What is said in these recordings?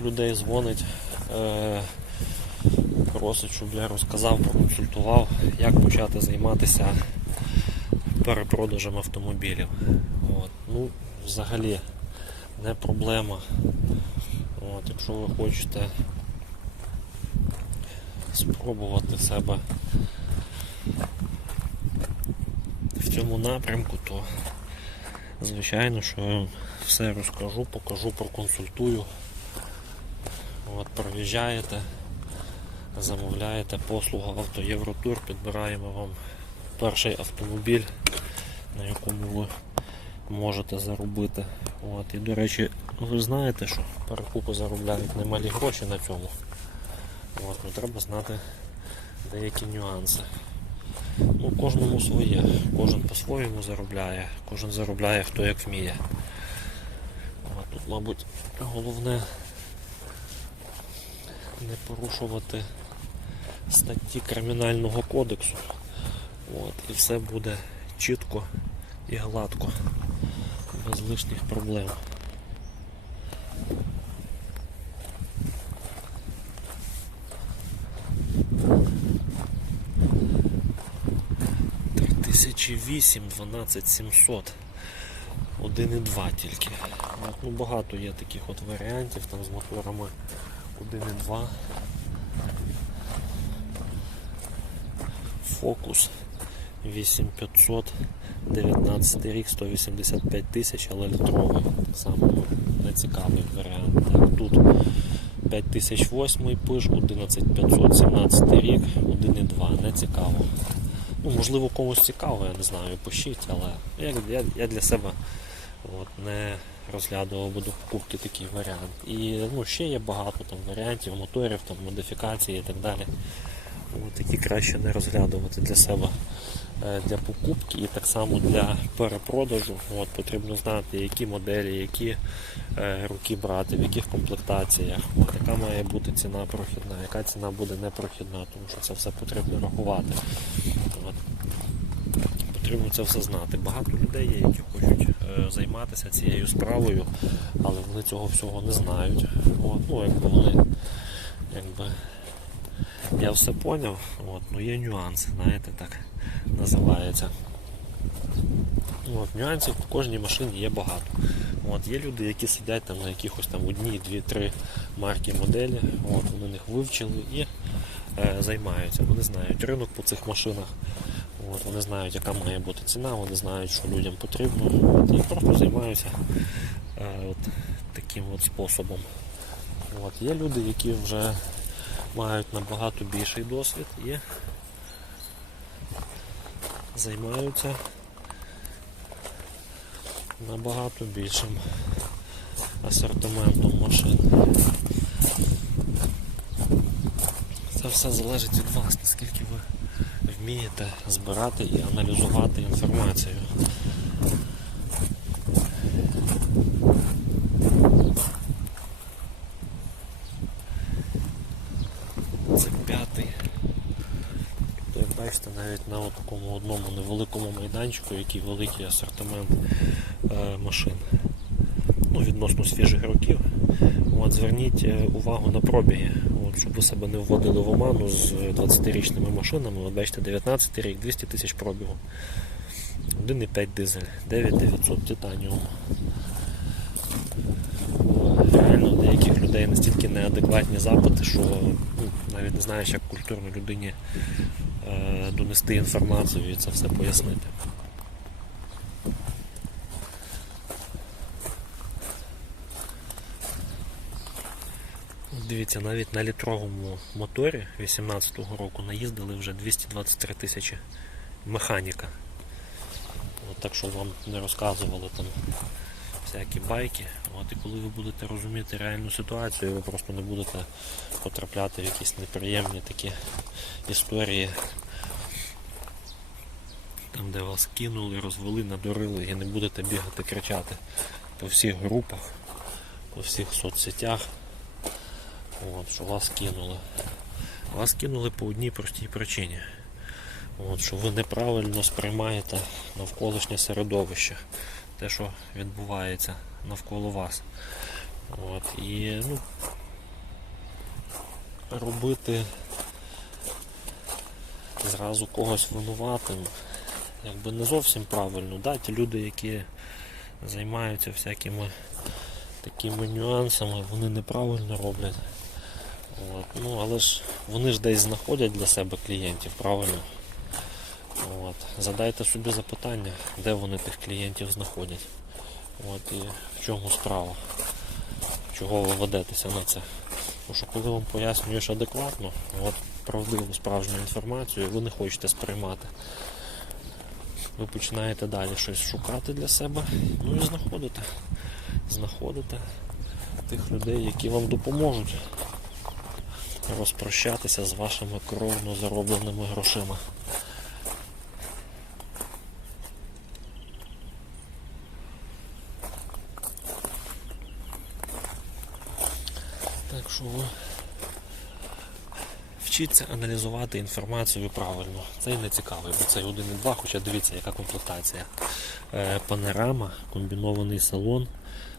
багато людей дзвонить, е, просить, щоб я розказав, проконсультував, як почати займатися перепродажем автомобілів. От. Ну, взагалі не проблема. От, якщо ви хочете спробувати себе в цьому напрямку, то звичайно, що я вам все розкажу, покажу, проконсультую. От, приїжджаєте, замовляєте послугу автоєвротур, підбираємо вам перший автомобіль, на якому ви можете заробити. От, і до речі, ви знаєте, що перекупи заробляють немалі гроші на цьому. От, ну, треба знати деякі нюанси. Ну, кожному своє, кожен по-своєму заробляє, кожен заробляє хто як вміє. От, тут, мабуть, головне не порушувати статті Кримінального кодексу. От, і все буде чітко і гладко, без лишніх проблем. Тисячі вісім, 12 700. 1,2 тільки. Ну, багато є таких от варіантів там з моторами 1,2. Фокус 8500, 19 рік, 185 тисяч, але літровий. Ну, нецікавий варіант. Так, тут 5008 пиш, 11500, 17 рік, 1,2, не цікаво. Ну, можливо, комусь цікаво, я не знаю, пишіть, але я, я, я для себе от, не розглядував би до покупки такий варіант. І ну, ще є багато там варіантів, моторів, там, модифікації і так далі. От, які краще не розглядувати для себе е, для покупки і так само для перепродажу. От, потрібно знати, які моделі, які е, руки брати, в яких комплектаціях, от, яка має бути ціна прохідна, яка ціна буде непрохідна, тому що це все потрібно рахувати. От. Потрібно це все знати. Багато людей є, які хочуть е, займатися цією справою, але вони цього всього не знають. От, ну, якби вони якби, я все поняв, от, ну є нюанси, знаєте, так називається. От, нюансів по кожній машині є багато. От, є люди, які сидять там на якихось там одній, дві, три марки моделі, от, вони їх вивчили і е, займаються. Вони знають ринок по цих машинах. От, вони знають, яка має бути ціна, вони знають, що людям потрібно. От, і просто займаються е, от, таким от способом. От, є люди, які вже мають набагато більший досвід і займаються набагато більшим асортиментом машин. Це все залежить від вас, наскільки ви вмієте збирати і аналізувати інформацію. Це п'ятий. Як бачите, навіть на такому одному невеликому майданчику, який великий асортимент е, машин. Ну, відносно свіжих років. От, зверніть е, увагу на пробіги, щоб ви себе не вводили в оману з 20-річними машинами. От бачите, 19 рік, 200 тисяч пробігу. 1,5 дизель, 9900 титаніум. Реально у деяких людей настільки неадекватні запити, що ну, навіть не знаєш, як культурно людині е, донести інформацію і це все пояснити. Дивіться, навіть на літровому моторі 18-го року наїздили вже 223 тисячі механіка. От так що вам не розказували там всякі байки. От, і коли ви будете розуміти реальну ситуацію, ви просто не будете потрапляти в якісь неприємні такі історії, там де вас кинули, розвели, надурили і не будете бігати, кричати по всіх групах, по всіх соцсетях. От, що вас кинули. Вас кинули по одній простій причині. От, що ви неправильно сприймаєте навколишнє середовище, те, що відбувається навколо вас. От, і ну, робити зразу когось винуватим, якби не зовсім правильно. Да? Ті люди, які займаються всякими такими нюансами, вони неправильно роблять. От. Ну, але ж вони ж десь знаходять для себе клієнтів, правильно? От. Задайте собі запитання, де вони тих клієнтів знаходять. От, і в чому справа? Чого ви ведетеся на це? Тому що коли вам пояснюєш адекватно, от правдиву справжню інформацію, ви не хочете сприймати. Ви починаєте далі щось шукати для себе, ну і знаходите. Знаходите тих людей, які вам допоможуть розпрощатися з вашими кровно заробленими грошима. Так що ви вчіться аналізувати інформацію правильно. Це і не цікавий, бо це 1.2, хоча дивіться, яка комплектація. Е, панорама, комбінований салон.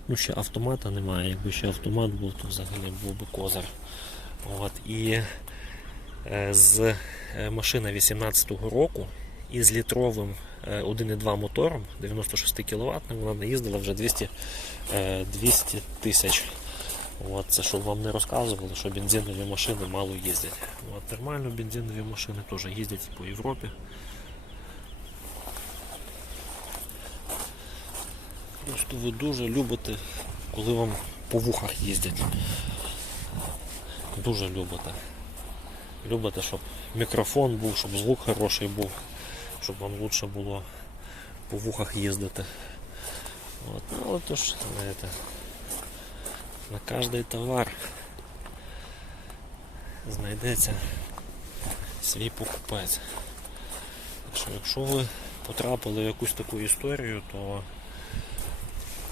Ну, ще автомата немає. Якби ще автомат був, то взагалі був би козир. От, і е, з е, машина 18-го року із літровим е, 1.2 мотором 96 кВт вона наїздила вже 200 е, 200 тисяч. От, це щоб вам не розказували, що бензинові машини мало їздять. От, нормально бензинові машини теж їздять по Європі. Просто ви дуже любите, коли вам по вухах їздять. Дуже любите. Любите, щоб мікрофон був, щоб звук хороший був, щоб вам лучше було по вухах їздити. От, ну, але то ж, знаєте, на кожний товар знайдеться свій покупець. Що, якщо ви потрапили в якусь таку історію, то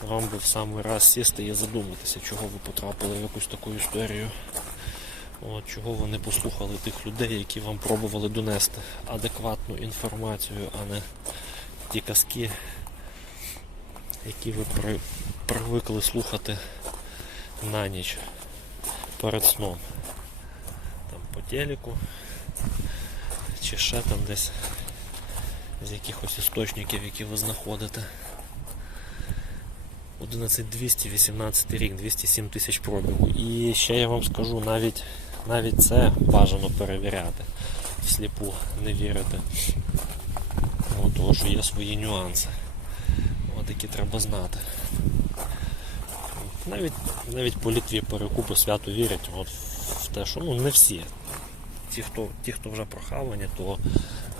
вам би в самий раз сісти і задуматися, чого ви потрапили в якусь таку історію. От, чого ви не послухали тих людей, які вам пробували донести адекватну інформацію, а не ті казки, які ви при, привикли слухати на ніч перед сном. Там по телеку чи ще там десь з якихось істочників, які ви знаходите. 11218 рік, 207 тисяч пробігу. І ще я вам скажу, навіть, навіть це бажано перевіряти. Всліпу не вірити. От, тому що є свої нюанси, от, які треба знати. Навіть, навіть по Літві перекупи свято вірять от, в те, що ну, не всі. Ті хто, ті, хто вже прохавані, то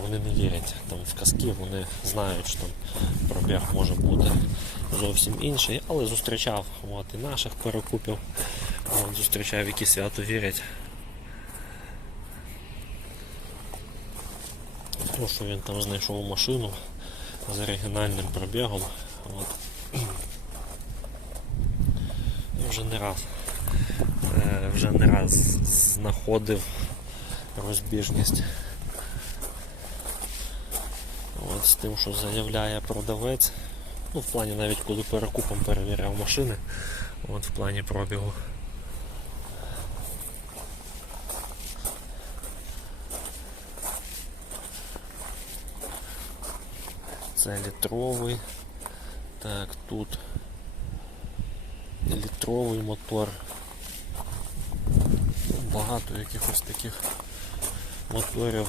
вони не вірять там, в казки, вони знають, що там пробіг може бути зовсім інший, але зустрічав от, і наших перекупів, от, зустрічав, які свято вірять. Ну, що він там знайшов машину з оригінальним пробігом. От. Я вже не раз е, вже не раз знаходив розбіжність. От з тим, що заявляє продавець. Ну, в плані навіть коли перекупом перевіряв машини, от в плані пробігу. Це літровий. Так, тут літровий мотор. Багато якихось таких моторів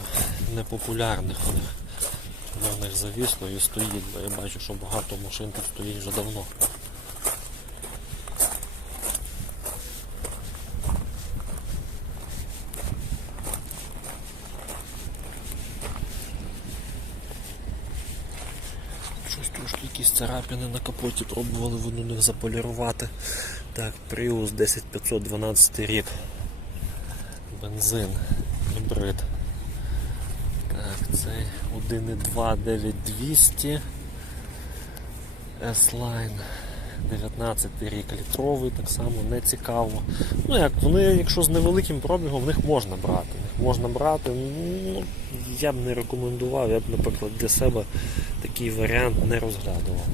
непопулярних в них завісло і стоїть, бо я бачу, що багато машин тут стоїть вже давно. Щось трошки якісь царапини на капоті пробували вони них заполірувати. Так, Prius 10512 рік. Бензин, гібрид. Так, це 1.2 9200 S-Line 19 рік літровий, так само не цікаво. Ну як, вони, якщо з невеликим пробігом, в них можна брати. Можна брати. Ну, я б не рекомендував, я б, наприклад, для себе такий варіант не розглядував.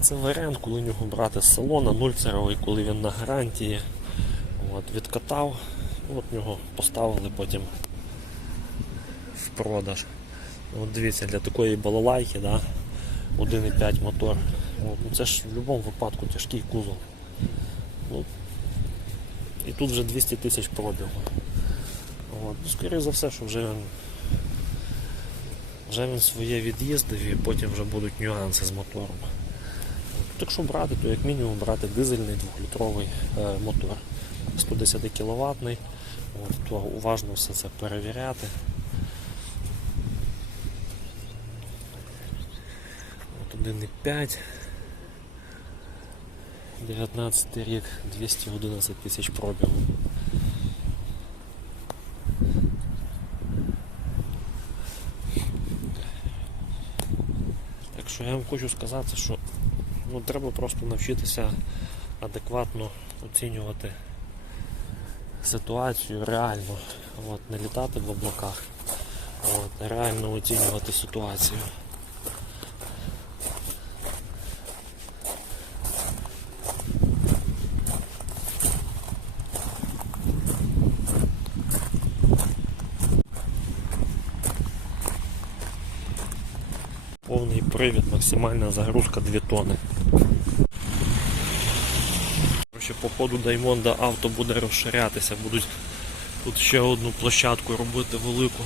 Це варіант, коли нього брати з салона, нульцеровий, коли він на гарантії. От, відкатав, от нього поставили потім в продаж. От дивіться, для такої балалайки, да, 1,5 мотор. От, ну це ж в будь-якому випадку тяжкий кузов. Ну, і тут вже 200 тисяч пробігу. От, ну, скоріше за все, що вже вже він своє від'їздив і потім вже будуть нюанси з мотором. От, якщо брати, то як мінімум брати дизельний 2-літровий е, мотор. 110 кВт. То уважно все це перевіряти. От 1,5. 19 рік, 211 тисяч пробігу. Так що я вам хочу сказати, що ну, треба просто навчитися адекватно оцінювати ситуацію реально. От, не літати в облаках, от, реально оцінювати ситуацію. Привід, максимальна загрузка 2 тони. По ходу Даймонда авто буде розширятися, будуть тут ще одну площадку робити велику.